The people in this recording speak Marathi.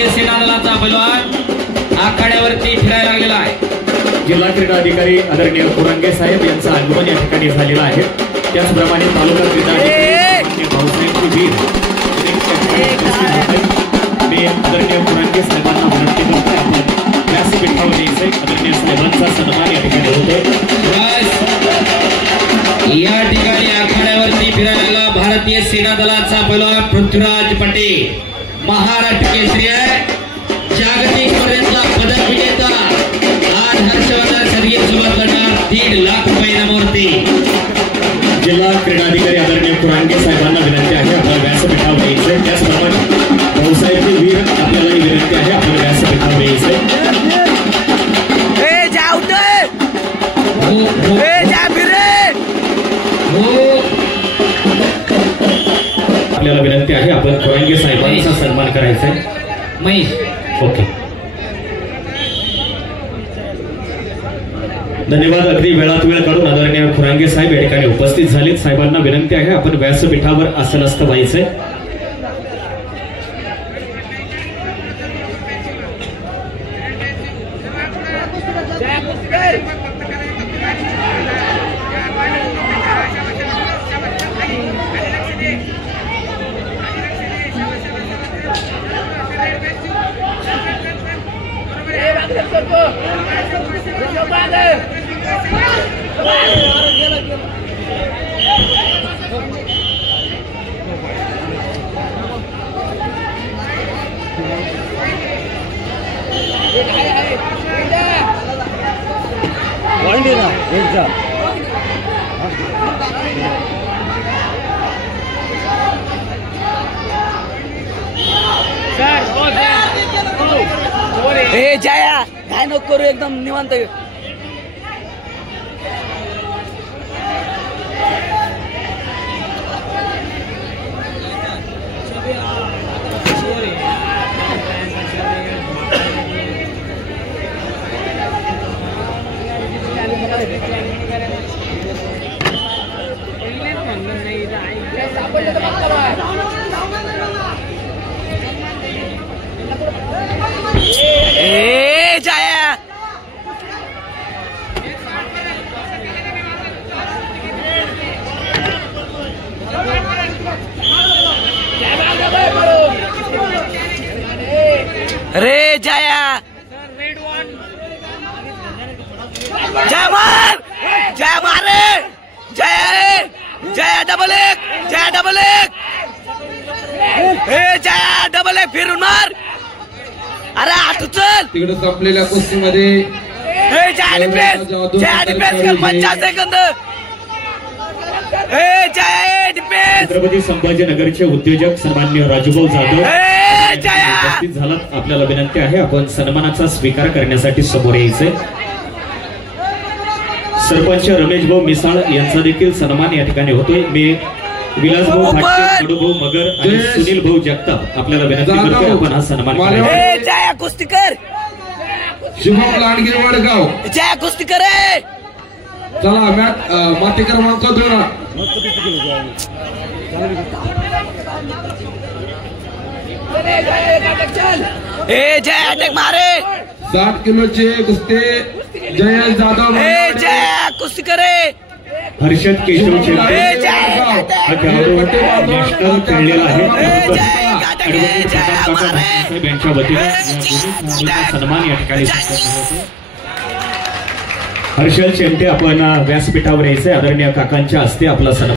भारतीय सेना दलाचा पैलवान आखाड्यावरती फिरायला लागलेला आहे। जिल्हा क्रीडा अधिकारी आदरणीय कुरांगे साहेब यांचं आगमन या ठिकाणी झालेलं आहे। त्याचप्रमाणे तालुका क्रीडा अधिकारी भाऊसाहेब वीर मी आदरणीय कुरांगे साहेबांना विनंती करतोय आपण व्यासपीठावर यायचंय। आदरणीय साहेबांचा सन्मान या ठिकाणी होतोय। या ठिकाणी आखाड्यावरती फिरायला भारतीय सेना दलाचा पैलवान पृथ्वीराज पटेल महाराष्ट्र केसरी आहे। जागतिक स्पर्धेतला पदक विजेता आज हर्षवर्धन शर्यतीसोबत लढणार 1.5 लाख रुपये इनामावरती। जिल्हा क्रीडा अधिकारी आदरणीय कुरांगे साहेबांना विनंती आहे आपण व्यासपीठावर यायचंय। त्याचप्रमाणे भाऊसाहेब वीर आपल्यालाही विनंती आहे आपण व्यासपीठावर यायचंय। आपल्याला विनंती आहे आपण कुरांगे साहेबांचा सन्मान करायचा आहे। महेश ओके धन्यवाद। अगदी वेळात वेळ काढून आदरणीय कुरांगे साहेब या ठिकाणी उपस्थित झालेत। साहेबांना विनंती आहे आपण व्यासपीठावर आसनस्थ व्हायचंय। जया काय नको करू एकदम निवांत। जया रे जया जय मार जय मारे जय जय डबल एक जया डबल एक फिरून मार। अरे आठ चल तिकडे संपलेल्या कुस्तीमध्ये 50 सेकंद। छत्रपती संभाजीनगरचे उद्योजक सन्माननीय राजूभाऊ जाधव उपस्थित झालात। आपल्याला विनंती आहे आपण सन्मानाचा स्वीकार करण्यासाठी समोर यायचंय। सरपंच रमेश भाऊ मिसाळ यांचा देखील सन्मान या ठिकाणी होतोय। मी विलासभाऊ फाटके, कडूभाऊ मगर आणि सुनील भाऊ जगताप आपल्याला विनंती करतोय आपण हा सन्मान करायचा। जया कुस्तीकर शुभम लांडगे वडगाव जया कुस्तीकर चला मॅट माती क्रमांक 2 जय अटॅक मारे 60 किलोचे कुस्ते जय जाधव जया कुस्तीकर हर्षद केशव चेंडे हा खेळाडू नॅशनल खेळलेला आहे। यांच्या वतीने सन्मान या ठिकाणी हर्षद चेंडे आपण व्यासपीठावर यायचंय। आदरणीय काकांच्या हस्ते आपला सन्मान